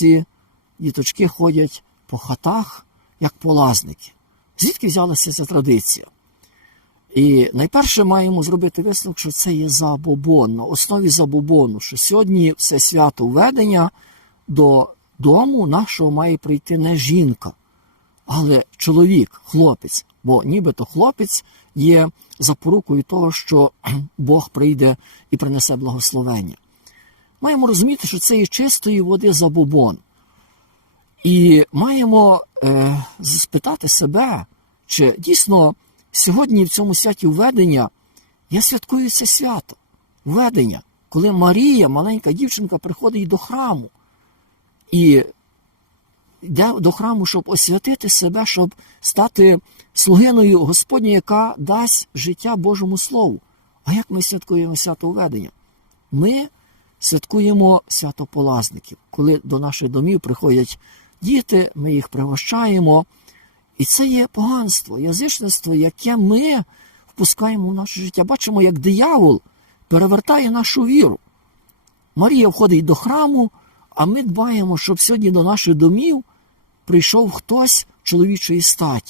ці діточки ходять по хатах, як полазники. Звідки взялася ця традиція? І найперше маємо зробити висновок, що це є забобон, на основі забобону, що сьогодні все свято введення до дому нашого має прийти не жінка, але чоловік, хлопець, бо нібито хлопець є запорукою того, що Бог прийде і принесе благословення. Маємо розуміти, що це є чистої води забобон. І маємо е, спитати себе, чи дійсно сьогодні в цьому святі введення я святкую це свято, введення, коли Марія, маленька дівчинка, приходить до храму і йде до храму, щоб освятити себе, щоб стати слугиною Господньою, яка дасть життя Божому Слову. А як ми святкуємо свято введення? Ми святкуємо свято полазників, коли до наших домів приходять діти, ми їх пригощаємо. І це є поганство, язичництво, яке ми впускаємо в наше життя. Бачимо, як диявол перевертає нашу віру. Марія входить до храму, а ми дбаємо, щоб сьогодні до наших домів прийшов хтось чоловічої статі.